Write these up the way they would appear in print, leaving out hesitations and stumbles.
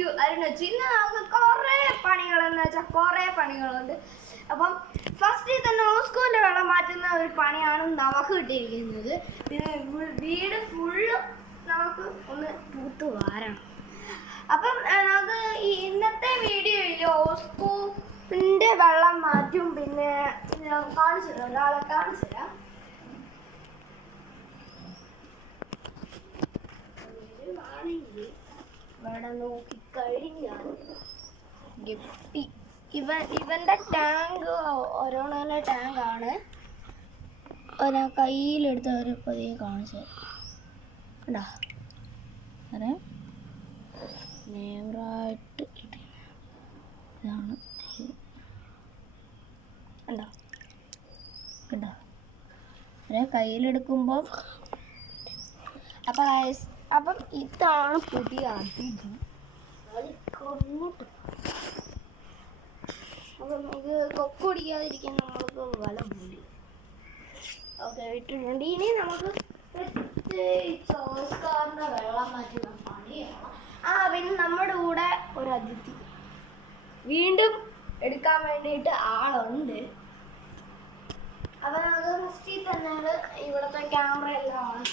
To Arun വെച്ചു. ഇന്ന് നമുക്ക് കുറേ പണികളെന്ന് വെച്ചാൽ കുറേ പണികളുണ്ട്. അപ്പം ഫസ്റ്റ് തന്നെ ഓസ്കോന്റെ വെള്ളം മാറ്റുന്ന ഒരു പണിയാണ് നമുക്ക് കിട്ടിയിരിക്കുന്നത്. പിന്നെ വീട് ഫുള്ള് നമുക്ക് ഒന്ന് തൂത്ത് വാരണം. അപ്പം നമുക്ക് ഈ ഇന്നത്തെ വീഡിയോയിൽ ഓസ്കോന്റെ വെള്ളം മാറ്റും. പിന്നെ ഞാൻ കാണിച്ചു തരാം, ഒരാളെ കാണിച്ചു തരാം. ഇവിടെ നോക്കിക്കഴിഞ്ഞാൽ ഗപ്പി ഇവന്റെ ടാങ്ക് ഓരോണ ടാങ്കാണ്. ഒരാ കയ്യിലെടുത്ത് അവർ പതിയെ കാണിച്ചു കണ്ടാ അതെ നേവറായിട്ട് ഇതാണ് കണ്ടോ കണ്ടോ ഒരേ കയ്യിലെടുക്കുമ്പോൾ അപ്പം ഇതാണ് പുതിയ അതിഥി. അപ്പം നമുക്ക് കൊക്ക് പിടിക്കാതിരിക്കാൻ നമ്മൾക്ക് വല മൂടി ഓക്കെ ഇട്ടിട്ടുണ്ട്. ഇനി നമുക്ക് ഓസ്കാറിന്റെ വെള്ളം മാറ്റുന്ന പണിയാണ്. പിന്നെ നമ്മുടെ കൂടെ ഒരു അതിഥി വീണ്ടും എടുക്കാൻ വേണ്ടിയിട്ട് ആളുണ്ട്. അപ്പം നമുക്ക് ഫസ്റ്റിൽ തന്നെ ഇവിടുത്തെ ക്യാമറ എല്ലാം ആണ്.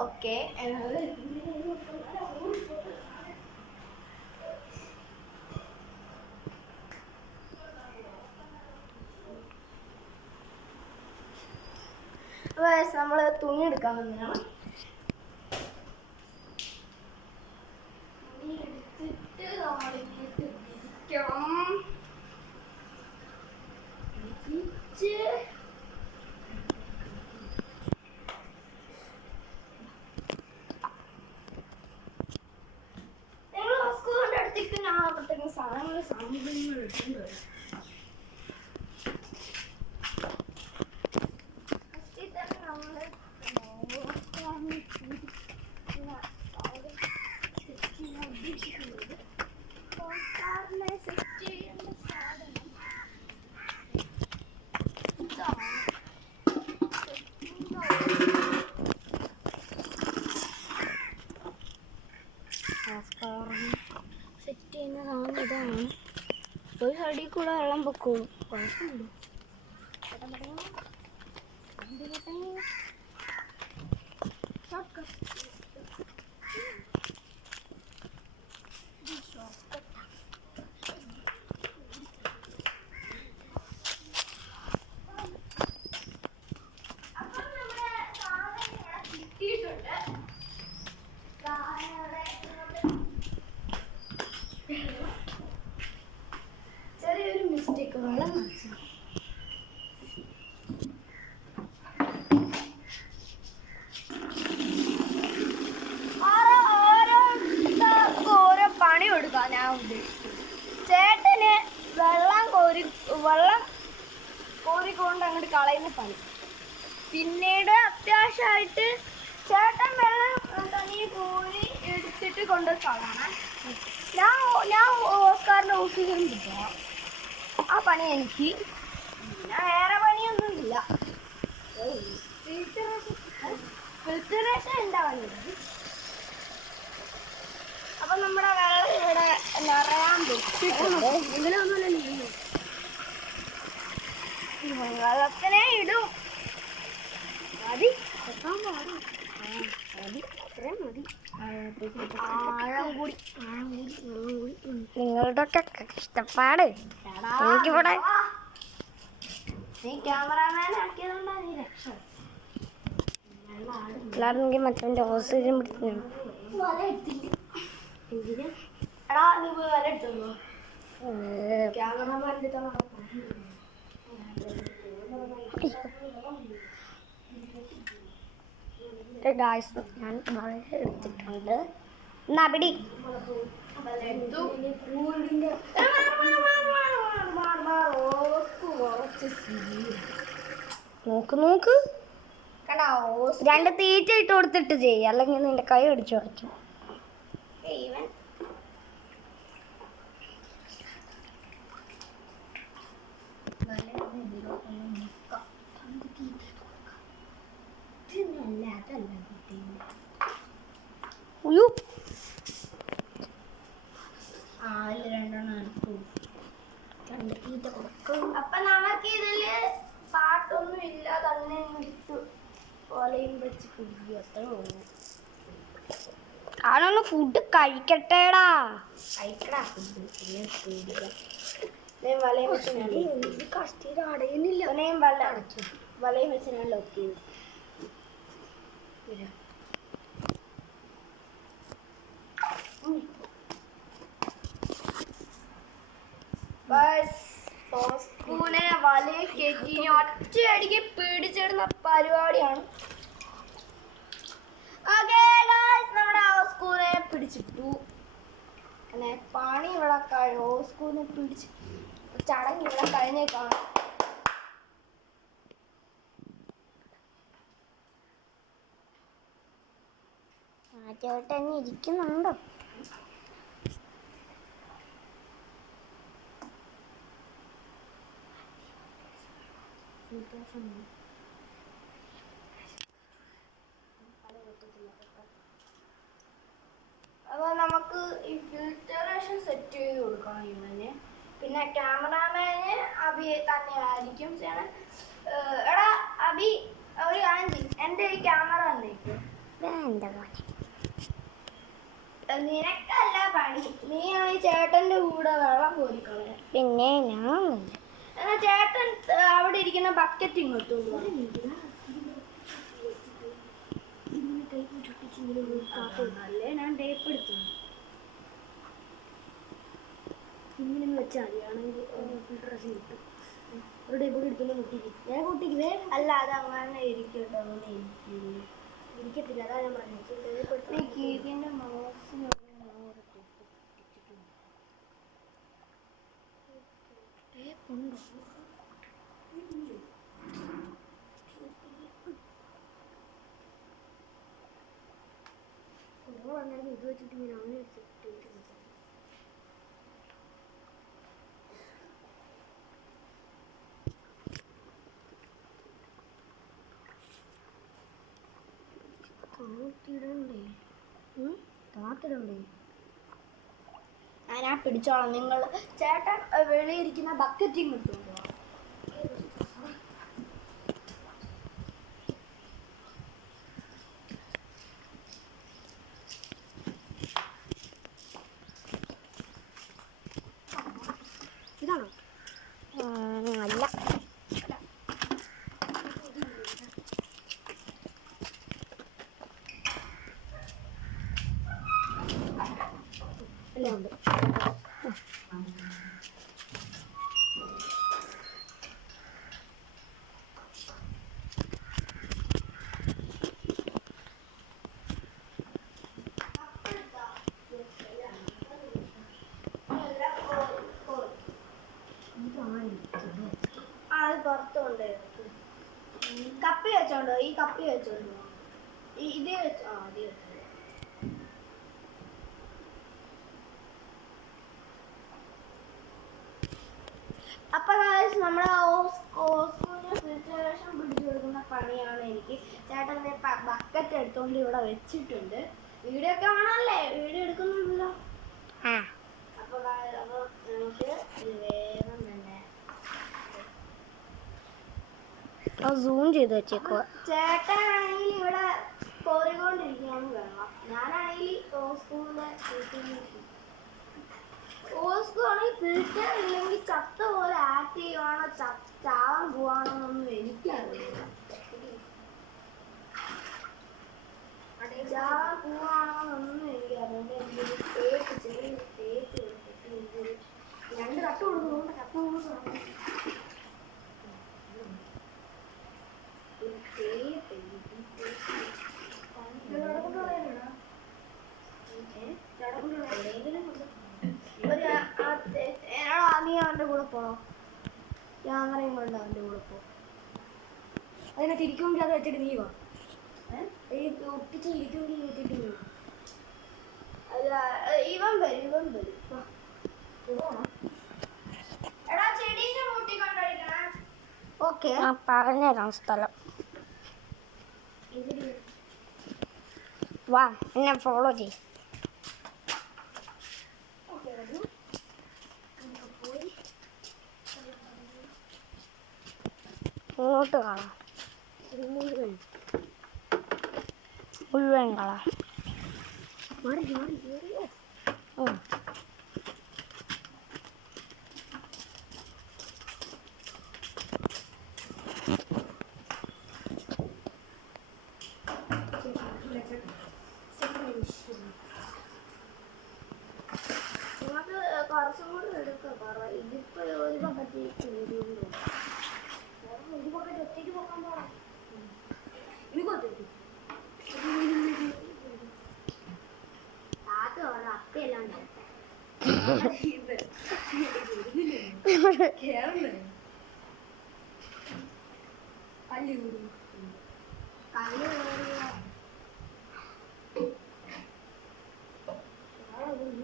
ഓക്കെ നമ്മൾ തുണി എടുക്കാൻ വന്നതാണ്. തുണി എടുത്തിട്ട് നമ്മളിട്ട് വിരിക്കണം. സാധനങ്ങൾ എടുക്കേണ്ടി വരും. സെറ്റ് ചെയ്യുന്ന സാധനം ഇതാണ്. ഒരു സൈഡിൽ കൂടെ വെള്ളം പൊക്കോളും, കുഴപ്പമില്ല. ചെറിയൊരു മിസ്റ്റേക്ക് വെള്ളം ഓരോ പണി കൊടുക്കാം. ഞാൻ ഉദ്ദേശിച്ചു ചേട്ടന് വെള്ളം കോരിക്കൊണ്ട് അങ്ങോട്ട് കളയുന്ന പണി. പിന്നീട് അത്യാവശ്യമായിട്ട് ചേട്ടൻ വെള്ളം തനിയെ കോരി എടുത്തിട്ട് കൊണ്ട് കളയണം. ഞാൻ ഓസ്കാറിൻ്റെ ഓക്സിജൻ കിട്ടാം. ആ പണി എനിക്ക്. പിന്നെ വേറെ പണിയൊന്നുമില്ല. ഫിൽറ്ററേഷൻ എൻ്റെ പണിയുണ്ട്. അപ്പം നമ്മുടെ വെള്ളം ഇവിടെ നിറയാൻ വെച്ചിട്ടുണ്ട്. ഇതിലൊന്നുമില്ല, വെള്ളത്തിനെ ഇടും. മതി മതി ആഴം കൂടി നിങ്ങളുടെ ഒക്കെ കഷ്ടപ്പാട് എനിക്കിവിടെ. നീ ക്യാമറാമാൻ ആക്കിയതുകൊണ്ടാണ് നീ രക്ഷ. എല്ലാവരും മറ്റവൻ്റെ ഓക്സിജൻ പിടിക്കുന്നു. എടാ നീ പോയി വല എടുത്തോ. ക്യാമറാമാൻ്റെ ഗായ്സ് ഞാൻ വളരെ എടുത്തിട്ടുണ്ട്. എന്നാ പിടി. നോക്ക് രണ്ട് തീറ്റ ഇട്ട് കൊടുത്തിട്ട് ചെയ്യ, അല്ലെങ്കിൽ നിന്റെ കൈ അടിച്ചു വയ്ക്കും. ഇതിനല്ല ഉയ്യോ അപ്പൊ നമുക്ക് ഇതില് പാട്ടൊന്നും ഇല്ല, തന്നെ ഇട്ടു ഓലയും വെച്ച് കുടിക്കും, അത്രേ ഉള്ളൂ. ഞാനൊന്ന് ഫുഡ് കഴിക്കട്ടേടാ. കഴിക്കടാ ഫുഡ്, വലയും വെച്ച് കഷ്ടീര് അടയുന്നില്ല. വലയും വെച്ച് ഞാൻ ലോക്ക് ചെയ്തു. സ്കൂളെ വലയെ കെട്ടി ഒറ്റയടിക്ക് പിടിച്ചിടുന്ന പരിപാടിയാണ്. നമ്മുടെ സ്കൂളെ പിടിച്ചിട്ടു. അങ്ങനെ പണി ഇവിടെ സ്കൂളിനെ പിടിച്ച് ചടങ്ങ് ഇവിടെ കഴിഞ്ഞേക്കാണ്. ചേട്ടൻ ഇരിക്കുന്നുണ്ടോ? അപ്പോൾ നമുക്ക് ഈ ഫിൽറ്ററേഷൻ സെറ്റ് ചെയ്ത് കൊടുക്കണം ഇവന്. പിന്നെ ക്യാമറാമാന് അബി തന്നെ ആയിരിക്കും. എടാ അബി, ഒരു കാര്യം, എൻ്റെ ഈ ക്യാമറ തന്നേക്കും. നിനക്കല്ല പണി, നീ ആ ചേട്ടൻ്റെ കൂടെ വെള്ളം കോരിക്കളയാ. പിന്നെ ഞാൻ എന്നാ ചേട്ടൻ അവിടെ ഇരിക്കുന്ന ബക്കറ്റ് ഇങ്ങോട്ട് അല്ലേ, ഞാൻ ടേപ്പ് എടുത്തു ഇങ്ങനെ വെച്ചാൽ മതിയാണെങ്കിൽ ഫിൽട്രേഷൻ കിട്ടും. ഒരു ടേപ്പ് എടുത്തുള്ള കുട്ടിക്ക് ഞാൻ കുട്ടിക്ക് അല്ല, അത് അങ്ങനെ ഇരിക്കട്ടോ, അങ്ങനെ ഇരിക്കത്തില്ല. അതാ ഞാൻ പറഞ്ഞത്. ഇതിൻ്റെ മാസിന് ടേപ്പുണ്ടോ? പറഞ്ഞാലും ഇത് വെച്ചിട്ട് ഞാൻ അങ്ങനെ സെറ്റ് ചെയ്ത് താത്തിടണ്ടേ. ഞാൻ പിടിച്ചോളാം. നിങ്ങൾ ചേട്ടൻ വെളിയിരിക്കുന്ന ബക്കറ്റിങ് കിട്ടുമോ? ഇതാണോ? അല്ല, എല്ലാം ഉണ്ട്. അത് പുറത്തുകൊണ്ട് കപ്പി വെച്ചോണ്ടോ? ഈ കപ്പി വെച്ചോണ്ടോ? ഇതേ വെച്ചോ? അതേ വെച്ചോ. അപ്പൊ നമ്മുടെ ഫിൽറ്ററേഷൻ പിടിച്ചു കൊടുക്കുന്ന പണിയാണ് എനിക്ക്. ചേട്ടൻ ബക്കറ്റ് എടുത്തോണ്ട് ഇവിടെ വെച്ചിട്ടുണ്ട്. വീഡിയോ ഒക്കെ ആണല്ലേ? വീഡിയോ എടുക്കുന്നുണ്ടല്ലോ. അപ്പൊ നമുക്ക് വേഗം തന്നെ സൂം ചെയ്ത് വെച്ചേക്കുക. ചേട്ടനാണെങ്കിൽ ഇവിടെ കോരിക്കൊണ്ടിരിക്കുകയാണ് വെള്ളം. ഞാനാണെങ്കിൽ ഓസ്കുവാണെങ്കിൽ ഫിൽറ്റർ ഇല്ലെങ്കിൽ ചത്ത പോലെ ആക്ട് ചെയ്യുവാണോ ചാവാൻ പോവാണോ എന്നൊന്നും എനിക്കറിയില്ല. ചാവാൻ പോവാണോന്നൊന്നും എനിക്കറിയില്ല. എനിക്ക് ടേപ്പ് ചെയ്ത് ടേപ്പ് എടുത്തിട്ട് രണ്ട് കട്ട് കൊടുക്കുന്നുണ്ട്. കട്ട് കൊടുക്കുന്നു നീ അവൻ്റെ കൂടെ പോണോ? ക്യാമറയും കൊണ്ട് അവൻ്റെ കൂടെ പോ. അതിനെ തിരിക്കുമെങ്കിൽ അത് വെച്ചിട്ട് നീ വാ. ഒപ്പിച്ച് ഇരിക്കുമെങ്കിൽ വെച്ചിട്ട് നീ വാ. അല്ല, ഇവൻ വരും. എടാ ചെടീനെ മൂട്ടിക്കൊണ്ടിരിക്കണേ. ഓക്കെ, പറഞ്ഞുതരാം സ്ഥലം. വാ എന്നെ ഫോളോ ചെയ്. ഓക്കെ വരൂ. നമുക്ക് പോയി ഇങ്ങോട്ട് കാണാം. ഇത് മുഴുവൻ മുഴുവൻ കളാം. മാറി മാറി കയറിയോ. നമുക്ക് കുറച്ചും കൂടി എടുക്കാം. ഇതിപ്പോ ഒരു പക്കത്തേക്ക് വരുള്ളൂ. ഒരു പക്കത്ത് ഒറ്റയ്ക്ക് പോകാൻ പോകണം. എനിക്കൊറ്റയ്ക്ക് താത്ത പറഞ്ഞ അപ്പയെല്ലാം കേറണ്ടേ കല്ല് കൂടും. കല്ല്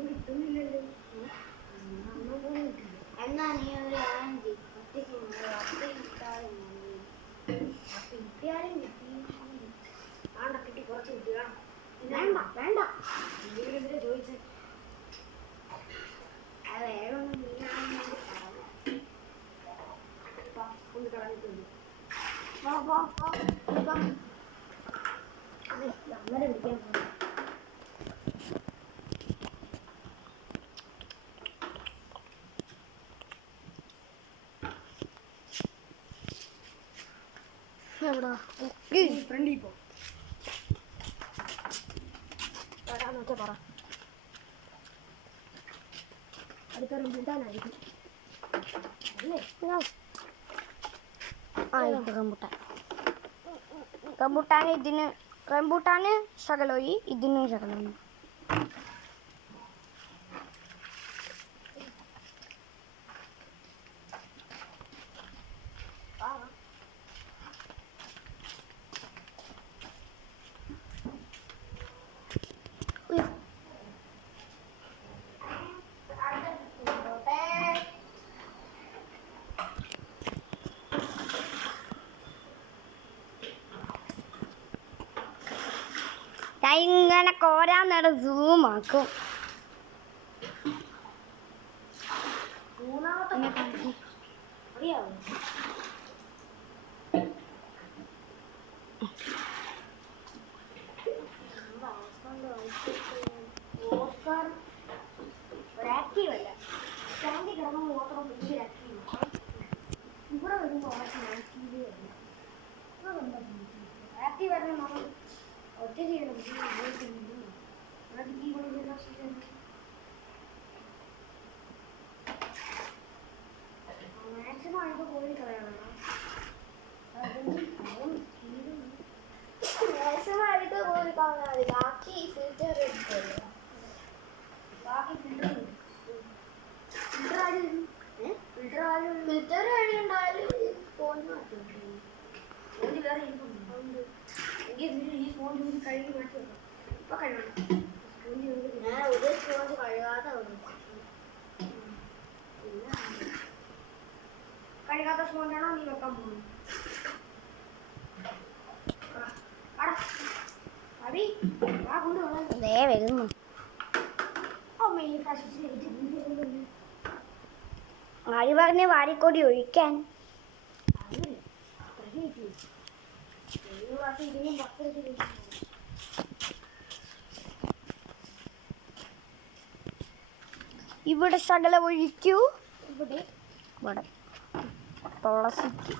കിട്ടുന്നില്ലല്ലോ. എന്നാ നീ ഒരു ആൻറ്റി ഒറ്റയ്ക്ക് കിട്ടാറും കിട്ടി ആണ്ട കിട്ടി കുറച്ച് കിട്ടുക. വേണ്ട വേണ്ട എന്തെങ്കിലും ചോദിച്ചേ. അത് വേറെ ഒന്നും മീനാണെന്ന് കൊണ്ട് കളഞ്ഞിട്ടുണ്ട്. അമ്മരെ വിളിക്കാൻ പോകും. ഫ്രണ്ടിൽ പോ. വരാന്നൊക്കെ പറ. അടുത്ത റംബൂട്ടാനായിരിക്കും അല്ലേ? ആ ഇത് റംബൂട്ടാൻ. റംബൂട്ടാന് ശകലോയി, ഇതിനും ശകലോയി. ഞാൻ ഇങ്ങനെ കോരാൻ നേരം സൂമാക്കും. മൂന്നാമത്തെ അറിയാവോ? ഓസ്കാർ ഒരാക്റ്റീവ് അല്ല. സ്റ്റാൻഡിൽ കിടന്ന് ഓട്ടം ഭയങ്കര ആക്റ്റീവ്. ഇവിടെ വരുമ്പോൾ ആക്റ്റീവേ അല്ല. ആക്റ്റീവ് ആയിരുന്നു നമ്മൾ ഒറ്റ ചെയ്യണം. മാക്സിമം ആയിട്ട് പോയി കളയണം. മാക്സിമം ആയിട്ട് പോയി കളഞ്ഞാൽ മതി. ബാക്കി ഫിൽറ്റർ എടുക്കില്ല. ബാക്കി ഫിൽറ്റർ ഫിൽറ്റർ വഴി ഉണ്ടായാലും ഫോൺ മാറ്റി ഫോണിൽ വേറെ ഇരിക്കുന്നുണ്ട്. ഈ സ്പോഞ്ച് കൂടി കഴുകി മാറ്റി വെക്കാം. ഇപ്പൊ കഴുകണം. ഞാൻ ഒരു സ്പോഞ്ച് കഴുകാതെ കഴുകാത്ത സ്പോഞ്ചാണോ നീ വെക്കാൻ പോകുന്നത്? ദേ വരുന്നു. ആര് പറഞ്ഞ് വാരിക്കൊടി ഒഴിക്കാൻ? ഇവിടെ ശകലം ഒഴിക്കൂ. ഇവിടെ തുളസിക്ക്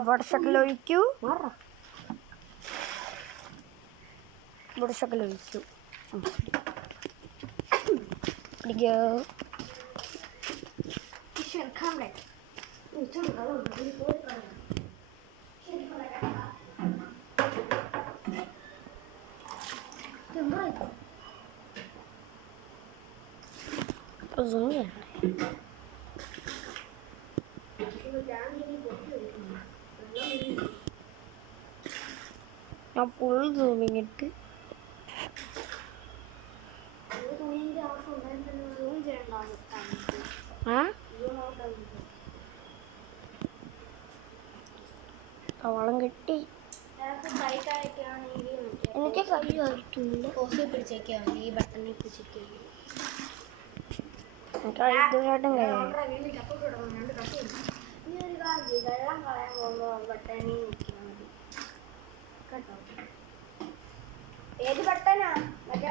ഇവിടെ ശകലം ഒഴിക്കൂ. ഇവിടെ ശകലം ഒഴിക്കൂ. പിടിക്കോ. zoom ചെയ്യണ്ടേ? ഞാൻ ഫുൾ സൂമിങ് ഇട്ട് വളം കെട്ടി എനിക്ക് കൈ വരത്തില്ല. പിടിച്ചേക്കാ മതി ഈ ബട്ടണിൽ പിടിച്ചേക്കാ ഇതുമായിട്ടും കഴിയും. ഇനി ഒരു കാര്യം വെള്ളം കളയാൻ പോകുമ്പോൾ ബട്ടണിൽ നിൽക്കാൻ മതി കേട്ടോ. ഏത് ബട്ടനാ? മറ്റേ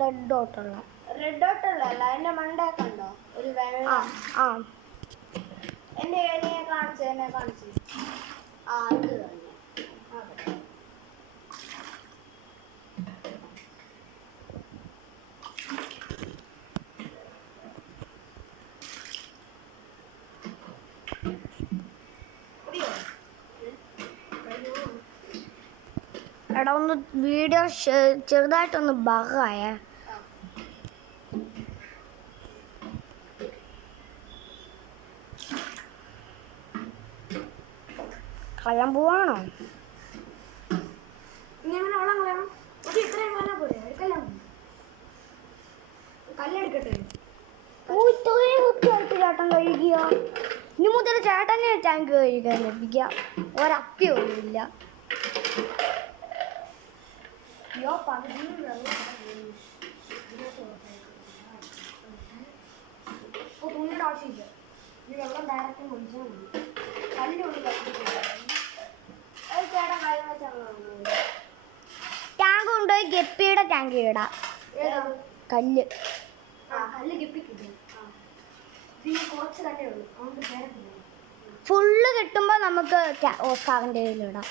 റെഡ് ഡോട്ടുള്ള. റെഡ് ഡോട്ടുള്ള അല്ല, അതിന്റെ മണ്ടയൊക്കെ ഉണ്ടോ ഒരു വെള്ള? ആ എന്നെ കാണിച്ചു. ആ ഇത് തന്നെ. അതെ. എടാ ഒന്ന് വീഡിയോ ചെറുതായിട്ടൊന്ന് ബഗ്ഗായേ. കളയാൻ പോവാണോ? ഇങ്ങനെ വെള്ളം കളയണം. ഒരു ഇത്രയും കളയാൻ പോരെ? എടുക്കല്ലോ. കല്ലെടുക്കട്ടെ. ഇത്രയും വൃത്തിയായിട്ട് ചേട്ടൻ കഴിക്കുക. ഇനി മുതൽ ചേട്ടനെ ടാങ്ക് കഴിക്കാൻ ലഭിക്കുക. ഒരപ്പി ഒന്നുമില്ല. അയ്യോ പകുതിയും വെള്ളം തുണിയുടെ ആവശ്യമില്ല. ഈ വെള്ളം ഡയറക്റ്റ് കുടിച്ചാൽ മതി. കല്ലുള്ളി ചേട്ടൻ കാര്യം വെച്ചാൽ ടാങ്ക് കൊണ്ടുപോയി ഗപ്പിയുടെ ടാങ്ക് ഇടാം. കല്ല് കല്ല് ഗപ്പിക്കിട്ടു. കുറച്ച് കല്ലേ ഉള്ളൂ, അതുകൊണ്ട് ചേരത്തില്ല. ഫുള്ള് കിട്ടുമ്പോൾ നമുക്ക് ഓസ്കാറിൻ്റെ കയ്യിലിടാം.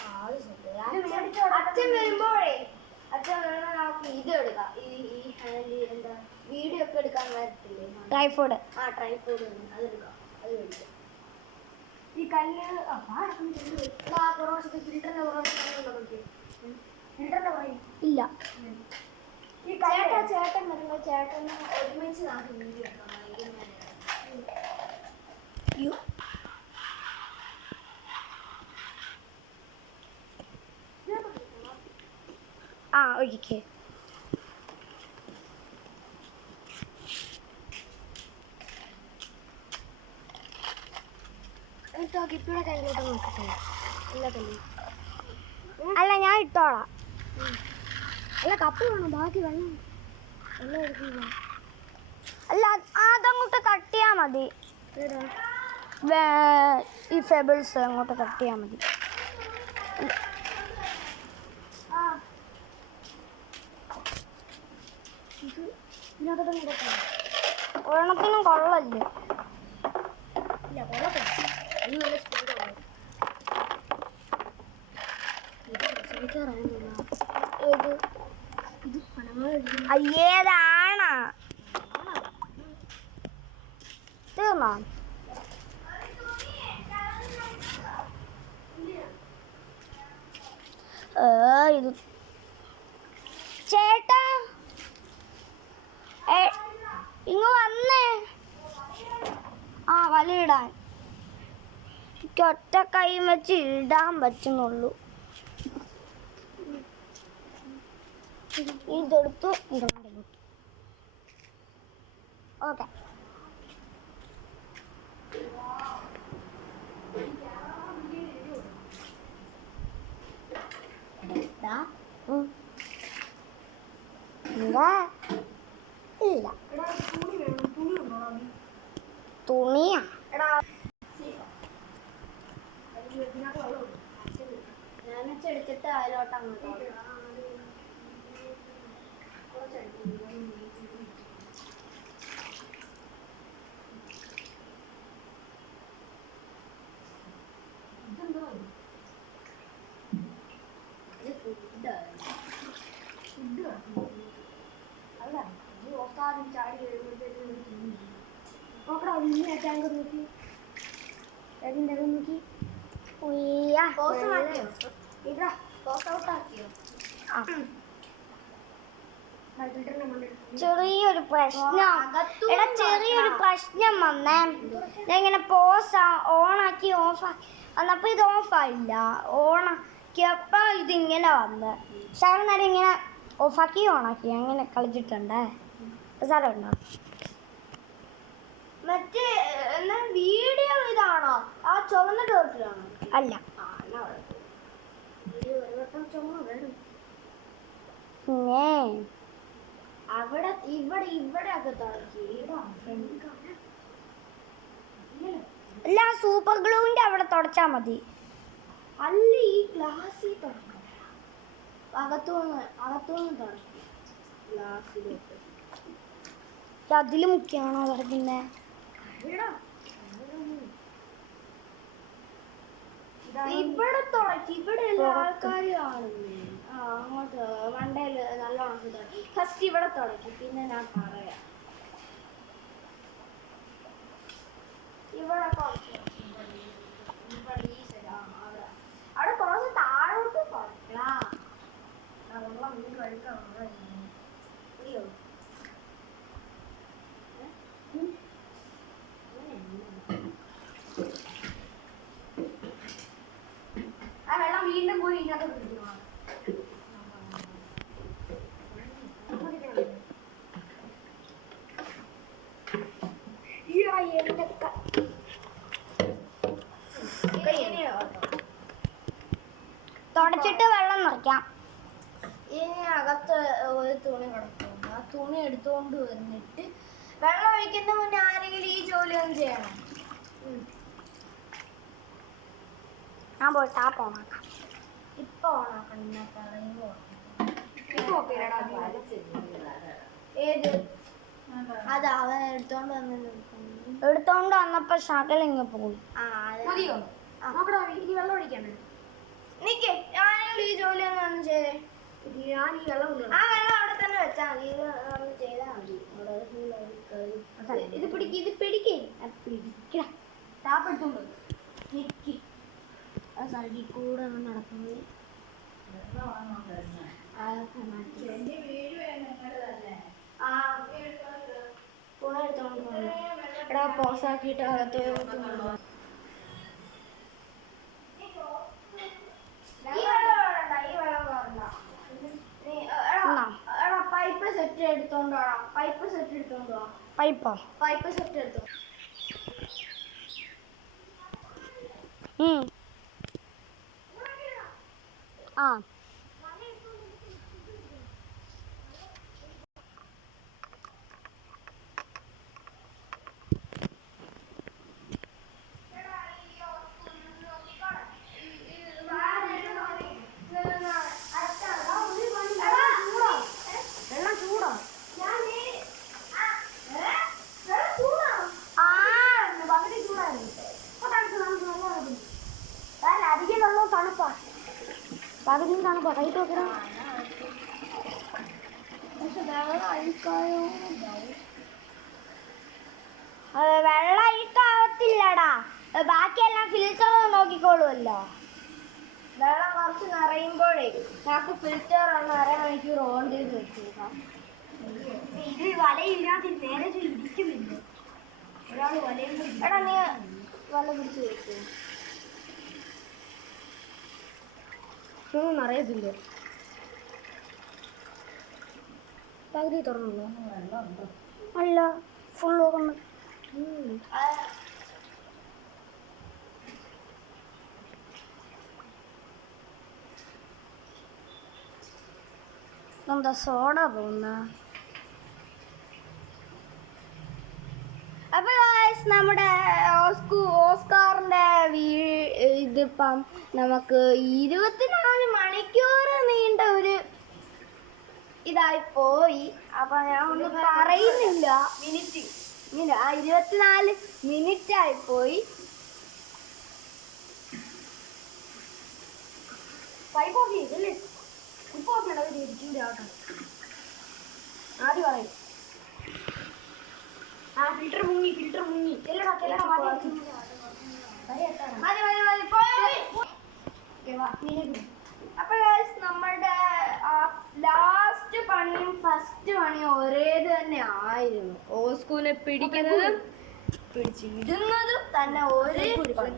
അച്ഛൻ വരുമ്പോഴേ നമുക്ക് ഇത് എടുക്കാം. ഈ എന്താ വീഡിയോ ഒക്കെ എടുക്കാൻ വരത്തില്ലേ? ട്രൈഫോഡ്. ട്രൈപോഡ് അതെടുക്കാം. അത് മേടിക്കാം. ഈ കല്ല് ഫിൽറ്ററിന്റെ പറയും ഇല്ല. ഈ ചേട്ടൻ വരുമ്പോ ചേട്ടന് ഒരുമിച്ച് നമുക്ക് വീഡിയോ എടുക്കാം. ഒഴിക്കേ. ഗപ്പിയുടെ ടാങ്കിലോട്ട് നോക്കട്ടെ. അല്ല ഞാൻ ഇട്ടോളാം. അല്ല കപ്പ് വേണം, ബാക്കി വെള്ളം എടുക്കില്ല. അല്ല അതങ്ങോട്ട് തട്ടിയാ മതി. ഈ ഫെബിൾസ് അങ്ങോട്ട് തട്ടിയാ മതി. ഒരെണ്ണത്തിനും കൊള്ളല്ലേ. അയ്യേതാണ് തീർന്നോ? ഇത് ചേട്ടാ ഇങ്ങ് വന്നേ. വലയിടാൻ എനിക്ക് ഒറ്റ കൈ വെച്ച് ഇടാൻ പറ്റുന്നുള്ളൂ. ഇതെടുത്തു ഓക്കെ. ഇല്ല തുണിയാ. ഞാനെടുത്തിട്ട് അതിലോട്ട് അങ്ങോട്ട് അല്ല ഓക്കാനും ചാടി വരുമ്പോഴത്തേക്കും ടാങ്ക് നോക്കി നോക്കി ചെറിയൊരു പ്രശ്നം. ചെറിയൊരു പ്രശ്നം വന്നേ. ഞാൻ ഇങ്ങനെ ഓണാക്കി ഓഫാക്കി വന്നപ്പോൾ ഇത് ഓഫായില്ല. ഓണാക്കിയപ്പോ ഇതിങ്ങനെ വന്ന് സാറ് നേരം ഇങ്ങനെ ഓഫാക്കി ഓണാക്കി അങ്ങനെ കളിച്ചിട്ടുണ്ടേ. സാറുണ്ടോ? മറ്റേ വീഡിയോ ഇതാണോ? ആ ചുവന്ന ഡോട്ടിലാണോ? അല്ല ഒരു വട്ടം ചുമ വേണം. പിന്നെ അവിടെ ഇവിടെ ഒക്കെ തുടക്കി അല്ല സൂപ്പർ ഗ്ലൂവിന്റെ അവിടെ തുടച്ചാ മതി. അല്ല ഈ ഗ്ലാസ്സിൽ തുടക്കണം. അകത്തുനിന്ന് തുടക്കി ഗ്ലാസ്സിലോട്ട്. അതില് മുക്കിയാണോ തുടക്കുന്നേ? ഇവിടെ തുടക്കി. ഇവിടെ എല്ലാ ആൾക്കാരും കാണുന്നേ. അങ്ങോട്ട് മണ്ടയില് നല്ലോണം തുടക്കി. ഫസ്റ്റ് ഇവിടെ തുടക്കി, പിന്നെ ഞാൻ പറയാം. ഇവിടെ അവിടെ കുറച്ച് താഴോട്ട് തുടക്കാം. ആ വെള്ളം വീണ്ടും പോയി ഇതിനകത്ത് പിടിക്കണം. തുടച്ചിട്ട് വെള്ളം നിറയ്ക്കാം. ഇനി അകത്ത് ഒരു തുണി കിടക്കും. ആ തുണി എടുത്തുകൊണ്ട് വന്നിട്ട് വെള്ളം ഒഴിക്കുന്ന മുന്നേ ആരെങ്കിലും ഈ ജോലി ഒന്നും ചെയ്യണം. ഞാൻ പോയി ടാപ്പ് ഓണാക്കാം. ഇപ്പൊ ഓണാക്കണം. ഏത് അത് അവൻ എടുത്തോണ്ട് വന്നപ്പോ ശകലം ഇങ്ങ് പോയി. മതിയോ? ഇനി വെള്ളം ഒഴിക്കണേ. നിക്ക്, ഞാനെങ്കിലും ഈ ജോലി ഒന്നും ചെയ്തേ. ഞാൻ ഈ വെള്ളം ആ വെള്ളം അവിടെ തന്നെ വെച്ചാൽ മതി. ഇത് ചെയ്താൽ മതി. ഇത് പിടിക്കേ താപ്പെടുത്തോണ്ട് നിക്ക്. ആ സൈഡിൽ കൂടെ നടക്കുന്നത് എടാ പോസാക്കിയിട്ട് അകത്ത് പൈപ്പ് സെറ്റ് എടുത്തോണ്ട് പോടാ. പൈപ്പ് സെറ്റ് എടുത്തോണ്ട് പോവാ. പൈപ്പ് സെറ്റ് എടുത്തോ. ആ പകുതിയും തണുപ്പാ. കൈട്ട് നോക്കണം. വെള്ളം അഴുക്കാവത്തില്ലടാ. ബാക്കിയെല്ലാം ഫിൽറ്റർ നോക്കിക്കോളുമല്ലോ. വെള്ളം കുറച്ച് നിറയുമ്പോഴേ ഞങ്ങൾക്ക് ഫിൽറ്റർ ഒന്ന് അരമണിക്കൂർ ഓൺ ചെയ്ത് വെച്ചേക്കാം. ഇത് വലയില്ലാതെ നേരെ ഇരിക്കുന്നില്ല. ഒരാൾ വലയും എടാ നീ വല പിടിച്ച് വെച്ചു. അറിയത്തില്ല. പകുതി തുറന്നുള്ളൂ. അല്ല ഫുൾ തുറന്ന്. എന്താ സോഡ പോകുന്ന? അപ്പൊ നമ്മുടെ ഓസ്കാറിന്റെ ഇതിപ്പം നമുക്ക് 24 മണിക്കൂർ നീണ്ട ഒരു ഇതായി പോയി. അപ്പൊ ഞാൻ ഒന്നും പറയുന്നില്ല. 24 മിനിറ്റ് ആയി പോയി. പൈപ്പ് ഓഫ് ചെയ്തല്ലേ? ഇപ്പൊ ഓഫ് ചെയ്യണ്ട. ആദ്യം പറയും. ഫിൽറ്റർ മുങ്ങി. അപ്പൊ നമ്മളുടെ ലാസ്റ്റ് പണിയും ഫസ്റ്റ് പണിയും ഒരേത് തന്നെ ആയിരുന്നു. ഓസ്കൂനെ പിടിക്കുന്നതും പിടിച്ചിടുന്നതും തന്നെ ഒരേ പണി.